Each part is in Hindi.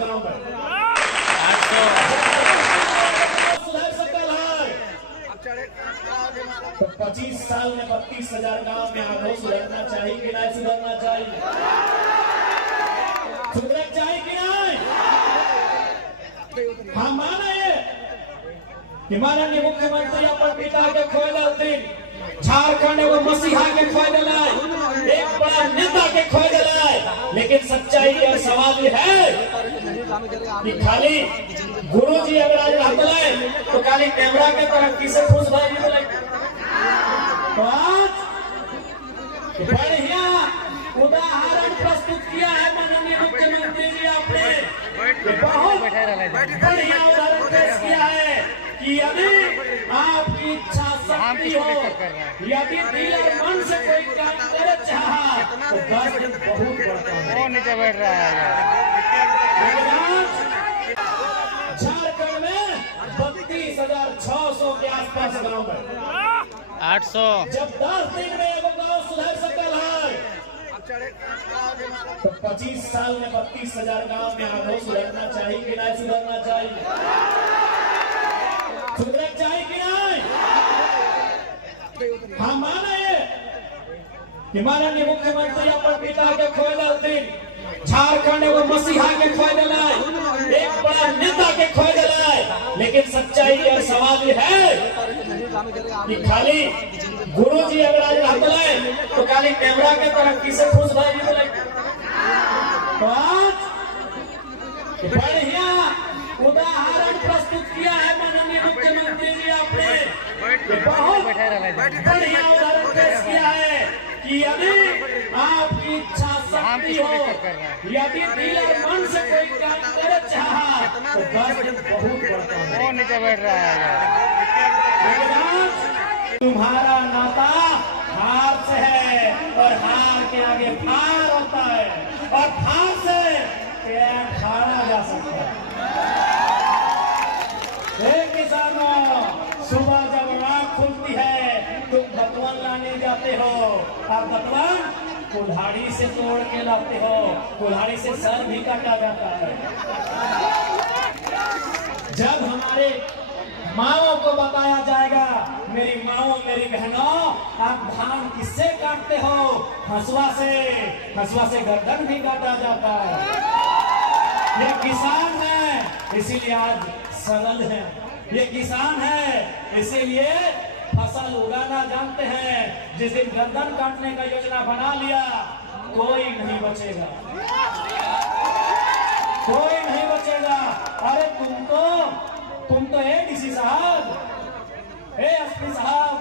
गाँव में 25 साल में 32,000 गाँव में आगे सुधरना चाहिए कि नहीं सुधरना चाहिए? सुधरना चाहिए कि नहीं? हम माने कि माननीय मुख्यमंत्री अपन पिता के खोए दिन झारखंड एवं मसीहा के खोए दिलाए, एक बड़ा नेता के खोए दिलाए, लेकिन सच्चाई का सवाल है कि खाली गुरु जी अगर आज हाथ लाए तो खाली कैमरा के तरफ किसे खुश भाई बोले तो आज बढ़िया उदाहरण प्रस्तुत किया है माननीय मुख्यमंत्री जी आपने, बहुत बढ़िया उदाहरण पेश किया है कि यदि आपकी इच्छा शक्ति हो, यदि दिल और मन से कोई काम करे चाहा तो 10 दिन बहुत बढ़ता है। वो नीचे बैठ रहा है झारखंड में 32,600 के आसपास गाँव में 800 जब 10 दिन में एगो गाँव सुधर सकल है तो 25 साल में 32,000 गाँव में आगे सुधरना चाहिए कि नहीं सुधरना चाहिए? सुधरना चाहिए कि नहीं? हम माने कि माननीय मुख्यमंत्री अपन पिता के खोए दिन झारखंड एवं मसीहा के खोए दिलाए, एक बड़ा नेता के खोए दिलाए, लेकिन सच्चाई का सवाल है कि खाली गुरु जी अगर आज हाथ लाए तो खाली कैमरा के तरफ किसे खुश भाई बोले तो आज बढ़िया उदाहरण प्रस्तुत किया है माननीय मुख्यमंत्री जी आपने, बहुत बढ़िया उदाहरण पेश किया है कि यदि आपकी इच्छा शक्ति हो, यदि दिल और मन से कोई काम करे चाहा तो 10 दिन बहुत बढ़ता है। वो नीचे बैठ रहा है तुम्हारा नाता हार से है और हार के आगे फार होता है और फार से पेड़ फाड़ा जा सकता है। किसानों, सुबह जब आँख खुलती है तुम बतवन लाने जाते हो और बतवन कुल्हाड़ी से तोड़ के लाते हो, कुल्हाड़ी से सर भी काटा जाता है। जब हमारे माओ को बताया जाएगा मेरी माओ मेरी बहनों आप धान किससे काटते हो? हंसुआ से, हंसुआ से गर्दन भी काटा जाता है। ये किसान है इसीलिए आज सरल है, ये किसान है इसीलिए फसल उगाना जानते हैं। जिस दिन गर्दन काटने का योजना बना लिया कोई नहीं बचेगा, कोई नहीं बचेगा। अरे तुम तो एडीसी साहब, एसपी साहब,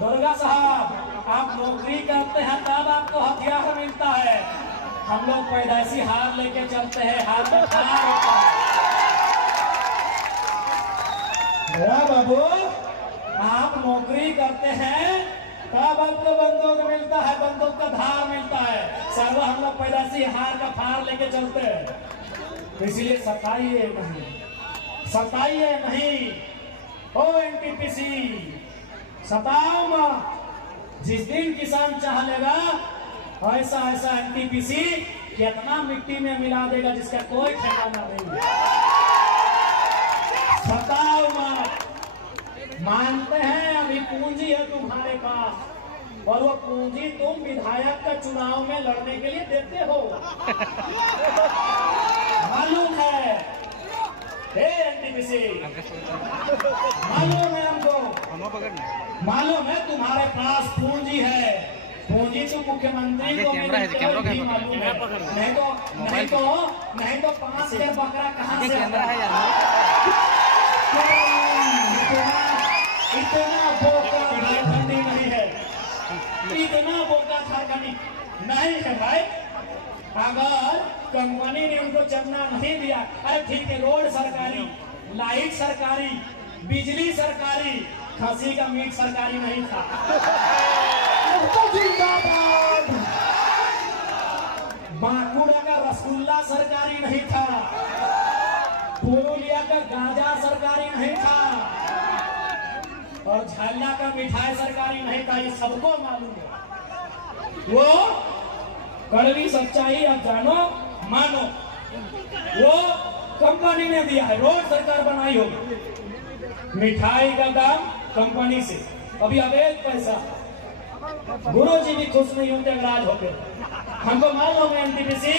दुर्गा साहब, आप नौकरी करते हैं तब आपको हथियार मिलता है। हम लोग पैदाइशी हार लेके चलते हैं, हार में हार होता है। मेरा बाबू आप नौकरी करते हैं तब आपको बंदूक मिलता है, बंदूक का धार मिलता है। सर्व हम लोग पैदाइशी हार का फार लेके चलते हैं। इसलिए सताइए नहीं, सताइए नहीं ओ एनटीपीसी, सताओ मत। जिस दिन किसान चाह लेगा ऐसा ऐसा एनटीपीसी कितना मिट्टी में मिला देगा जिसका कोई ठिकाना नहीं। सताओ मत। मानते हैं अभी पूंजी है तुम्हारे पास और वो पूंजी तुम विधायक का चुनाव में लड़ने के लिए देते हो, मालूम है एनटीपीसी, मालूम है हमको, मालूम है तुम्हारे पास पूंजी है। पूंजी तो मुख्यमंत्री को भी मालूम है, नहीं तो 5,000 बकरा कहाँ से इतना बोका झारखंडी नहीं है, इतना बोका झारखंडी नहीं है भाई। अगर कंपनी ने उनको चलना नहीं दिया, अरे ठीक है रोड सरकारी, लाइट सरकारी, बिजली सरकारी, खसी का मीट सरकारी नहीं था। बांकुड़ा का रसगुल्ला सरकारी नहीं था, पुरुलिया का गांजा सरकारी नहीं था और झालना का मिठाई सरकारी नहीं था। ये सबको मालूम है। वो कड़वी सच्चाई अब जानो मानो वो कंपनी ने दिया है, रोड सरकार बनाई होगी। मिठाई का दाम कंपनी से, अभी अवैध पैसा। गुरु जी भी खुश नहीं होते नाराज होते। हमको मालूम है एनटीपीसी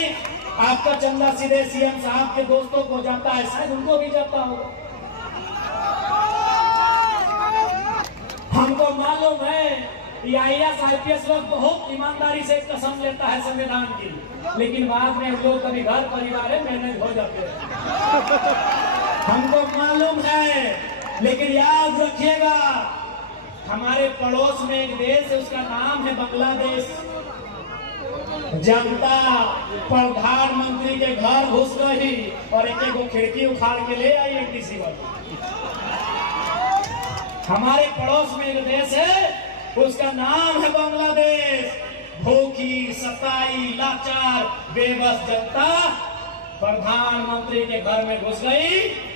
आपका चंदा सीधे सीएम साहब के दोस्तों को जाता है, शायद उनको भी जाता होगा। हमको मालूम है IAS IPS लोग बहुत ईमानदारी से कसम लेता है संविधान की, लेकिन बाद में हम लोग कभी घर परिवार में मैनेज हो जाते हैं। हमको मालूम है, लेकिन याद रखिएगा हमारे पड़ोस में एक देश है, उसका नाम है बांग्लादेश। जनता प्रधानमंत्री के घर घुस गई और एक को खिड़की उखाड़ के ले आई एनटीसी वाले। हमारे पड़ोस में एक देश है, उसका नाम है बांग्लादेश। भूखी सताई लाचार बेबस जनता प्रधानमंत्री के घर में घुस गई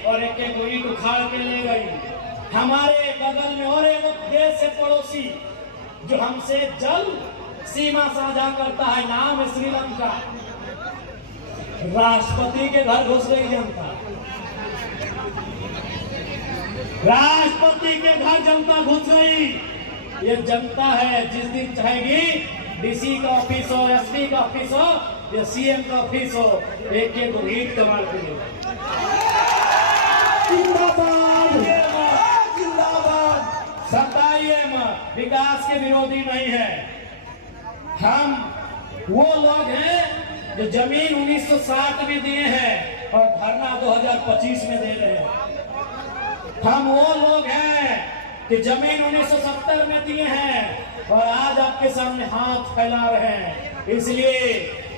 और एक को ईंट उखाड़ के ले गई। हमारे बगल में और एक देश है पड़ोसी जो हमसे जल सीमा साझा करता है, नाम है श्रीलंका। राष्ट्रपति के घर घुस गई जनता, राष्ट्रपति के घर जनता घुस गई। ये जनता है जिस दिन चाहेगी डीसी का ऑफिस हो, एसपी का ऑफिस हो या सीएम का ऑफिस हो, एक एक ईंट कमाल के लिए। सताइए मत, विकास के विरोधी नहीं है हम। वो लोग हैं जो जमीन 1960 में दिए हैं और धरना 2025 में दे रहे हैं। हम वो लोग हैं कि जमीन 1970 में दिए हैं और आज आपके सामने हाथ फैला रहे हैं। इसलिए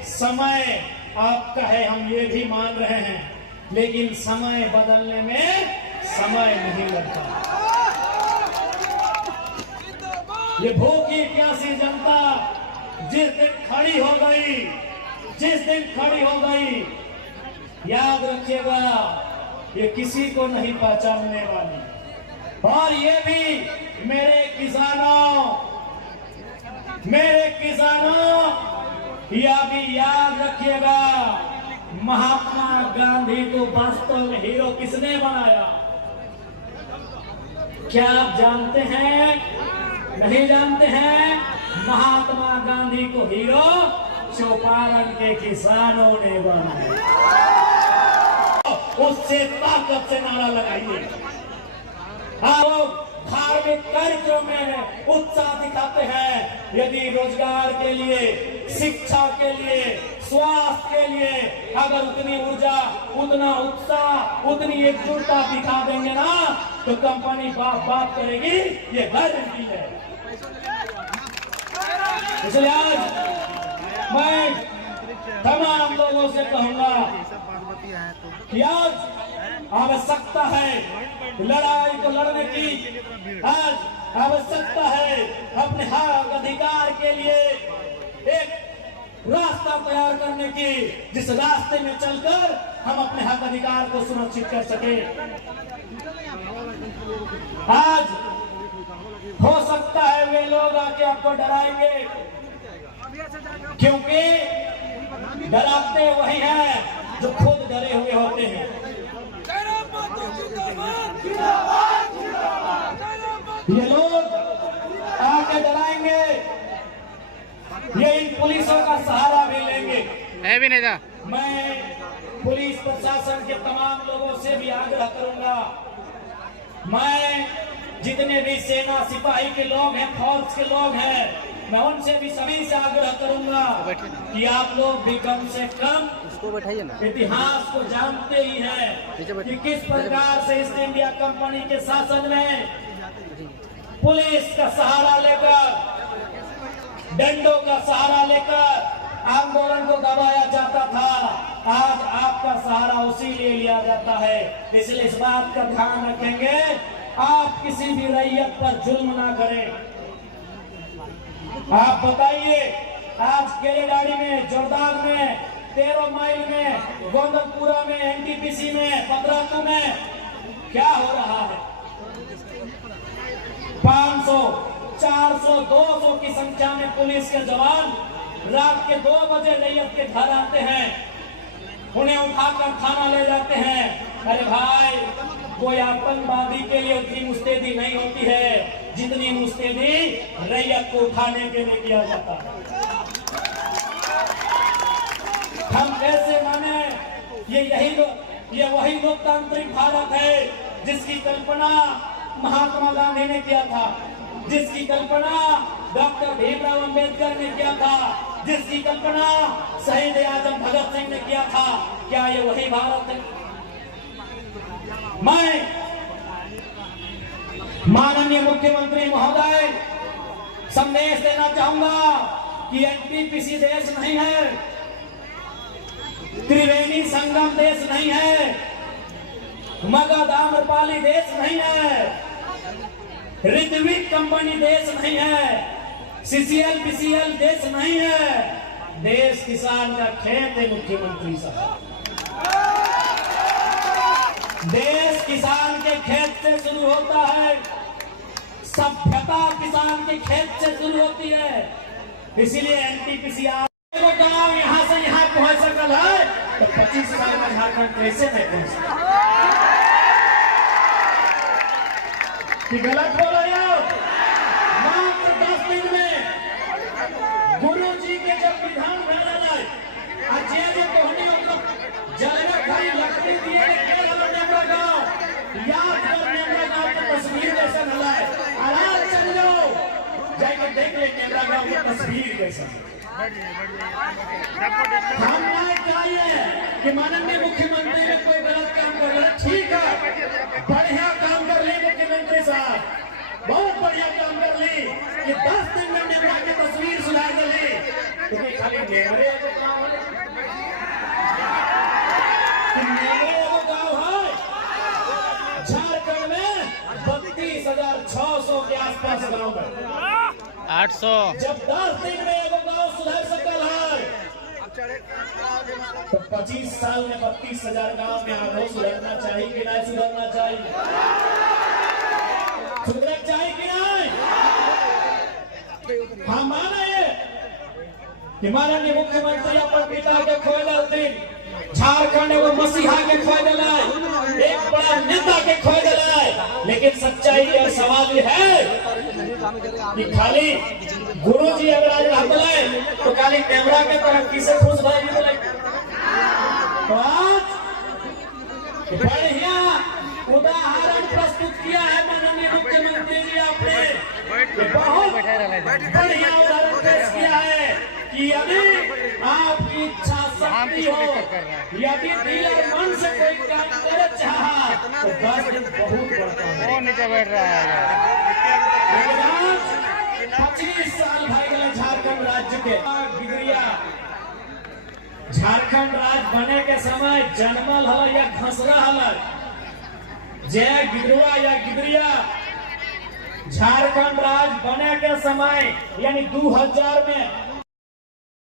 समय आपका है, हम ये भी मान रहे हैं, लेकिन समय बदलने में समय नहीं लगता। ये भूखी प्यासी जनता जिस दिन खड़ी हो गई, जिस दिन खड़ी हो गई, याद रखिएगा ये किसी को नहीं पहचानने वाली। और ये भी मेरे किसानों यह भी याद रखिएगा, महात्मा गांधी को वास्तव में हीरो किसने बनाया? क्या आप जानते हैं? नहीं जानते हैं? महात्मा गांधी को हीरो चौपारण के किसानों ने बनाया। उससे ताकत से नारा लगाइए। आप धार्मिक कार्यक्रम में उत्साह दिखाते हैं, यदि रोजगार के लिए, शिक्षा के लिए, स्वास्थ्य के लिए अगर उतनी ऊर्जा, उतना उत्साह, उतनी एकजुटता दिखा देंगे ना, तो कंपनी बात करेगी, ये गारंटी है। इसलिए आज मैं तमाम लोगों से कहूंगा कि आज आवश्यकता है लड़ाई को लड़ने की, आज आवश्यकता है अपने हक अधिकार के लिए एक रास्ता तैयार करने की, जिस रास्ते में चलकर हम अपने हक अधिकार को सुरक्षित कर सके। आज हो सकता है वे लोग आके आपको डराएंगे, क्योंकि डराते वही हैं जो खुद डरे हुए होते हैं। ये लोग आके डराएंगे, ये इन पुलिसों का सहारा भी लेंगे। है भी नहीं था। मैं पुलिस प्रशासन के तमाम लोगों से भी आग्रह करूंगा, मैं जितने भी सेना सिपाही के लोग हैं, फौज के लोग हैं, मैं उनसे भी सभी से आग्रह करूंगा कि आप लोग भी कम से कम उसको बैठाइए ना, इतिहास को जानते ही हैं कि किस प्रकार से ईस्ट इंडिया कंपनी के शासन में पुलिस का सहारा लेकर, डंडों का सहारा लेकर आंदोलन को दबाया जाता था। आज आपका सहारा उसी लिए लिया जाता है। इसलिए इस बात का ध्यान रखेंगे, आप किसी भी रैयत पर जुल्म ना करें। आप बताइए, आज केरेगाड़ी में, जोरदार में, 13 माइल में, गोंदलपुरा में, एनटीपीसी में, पतरातू में क्या हो रहा है? 500, 400, 200 की संख्या में पुलिस के जवान रात के 2 बजे रैयत के घर आते हैं उन्हें उठाकर थाना ले जाते हैं। अरे भाई, कोई आतंकवादी के लिए उतनी मुस्तैदी नहीं होती है जितनी मुस्तैदी रैयत को उठाने के लिए किया जाता है। हम कैसे माने? ये वही लोकतांत्रिक भारत है जिसकी कल्पना महात्मा गांधी ने किया था, जिसकी कल्पना डॉक्टर भीमराव अंबेडकर ने किया था, जिसकी कल्पना शहीद आजम भगत सिंह ने किया था। क्या ये वही भारत है? मैं माननीय मुख्यमंत्री महोदय संदेश देना चाहूंगा कि एनटीपीसी देश नहीं है, त्रिवेणी संगम देश नहीं है, मगध आम्रपाली देश नहीं है, ऋत्विक कंपनी देश नहीं है, सीसीएल बीसीएल देश नहीं है। देश किसान का खेत है मुख्यमंत्री साहब। देश किसान के खेत से शुरू होता है, सभ्यता किसान के खेत से शुरू होती है। इसीलिए एनटीपीसी गांव यहाँ से यहाँ पहुंच सकल है तो 25 साल में झारखंड कैसे नहीं पहुंच सकता? गलत बोलो यार। मात्र 10 दिन में गुरु जी के जब विधान भेजा जाए जे कहनी जलवा खाई लकड़ी दिए नेमरा गाँव याद कर नेमरा गाँव की तस्वीर कैसा भला है। आराम चल जाओ जाके देख ले नेमरा गाँव की तस्वीर कैसा। हम नहीं चाहिए कि माननीय मुख्यमंत्री ने कोई गलत काम कर ले, ठीक है बढ़िया काम कर ले मुख्यमंत्री साहब, बहुत बढ़िया काम कर ली कि 10 दिन में नेमरा की तस्वीर सुधार कर ली। क्योंकि खाली नेमरे गाँव है झारखंड में 32,600 के आसपास गाँव है 800। जब 10 दिन में एगो गाँव सुधर सकल है तो 25 साल में 32,000 गाँव में आगे सुधरना चाहिए कि नहीं सुधरना चाहिए? सुधरना चाहिए कि नहीं? हम माने कि माननीय मुख्यमंत्री अपन पिता के खोए दिन झारखंड एगो मसीहा के खोए दिला, एक बड़ा नेता के खोए दिला। लेकिन सच्चाई और सवाल यह है कि खाली गुरु जी अगर आज रहते तो खाली नेमरा के तरफ किसे खुश भाई बोले तो आज बढ़िया उदाहरण प्रस्तुत किया है माननीय मुख्यमंत्री जी आपने। बहुत बढ़िया उदाहरण पेश किया है कि यदि आपकी इच्छा शक्ति हो, यदि दिल और मन से कोई काम करे चाहा तो 10 दिन बहुत बढ़ता है। वो नीचे बैठ रहा है। 25 साल भाई गए झारखंड राज्य के गिदरिया झारखंड राज्य बने के समय जन्मल हल या घसरा हल जय गिदरुआ या गिदरिया झारखंड राज्य बने के समय यानी 2000 में